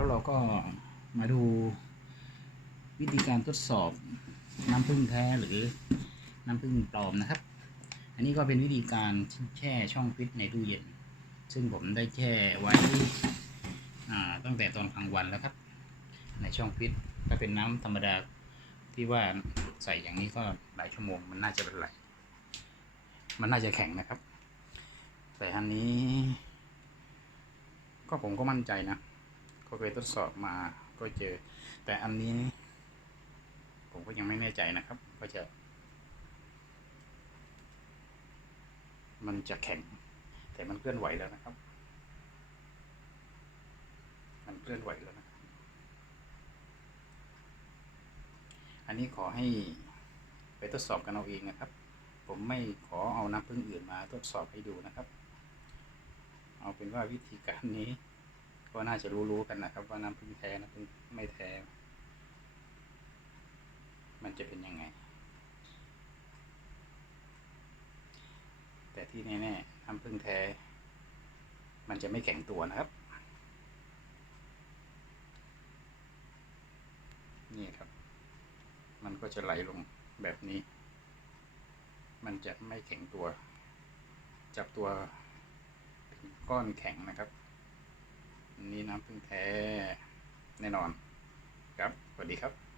แล้วเราก็มาดูวิธีการทดสอบน้ำผึ้งแท้หรือน้ำผึ้งปลอมนะครับ อันนี้ก็เป็นวิธีการแช่ช่องฟิตในตู้เย็น ซึ่งผมได้แช่ไว้ตั้งแต่ตอนกลางวันแล้วครับ ในช่องฟิตถ้าเป็นน้ำธรรมดาที่ว่าใส่อย่างนี้ก็หลายชั่วโมงมันน่าจะเป็นไร มันน่าจะแข็งนะครับ แต่อันนี้ ก็ผมก็มั่นใจนะ ก็เคยทดสอบมาก็เจอ แต่อันนี้ ผมก็ยังไม่แน่ใจนะครับก็จะ มันจะแข็ง แต่มันเคลื่อนไหวแล้วนะครับ มันเคลื่อนไหวแล้วนะ อันนี้ขอให้ไปทดสอบกันเอาเองนะครับ ผมไม่ขอเอาน้ำพึ่งอื่นมาทดสอบให้ดูนะครับ เอาเป็นว่าวิธีการนี้ ก็น่าจะรู้ๆกันนะครับ ว่าน้ำพึ่งแท้น้ำพึ่งไม่แท้ มันจะเป็นยังไง แต่ที่แน่ๆน้ำพึ่งแท้ มันจะไม่แข็งตัวนะครับ นี่ครับ มันก็จะไหลลงแบบนี้ มันจะไม่แข็งตัว จับตัวก้อนแข็งนะครับ นี่น้ำพึ่งแท้แน่นอน ครับสวัสดีครับ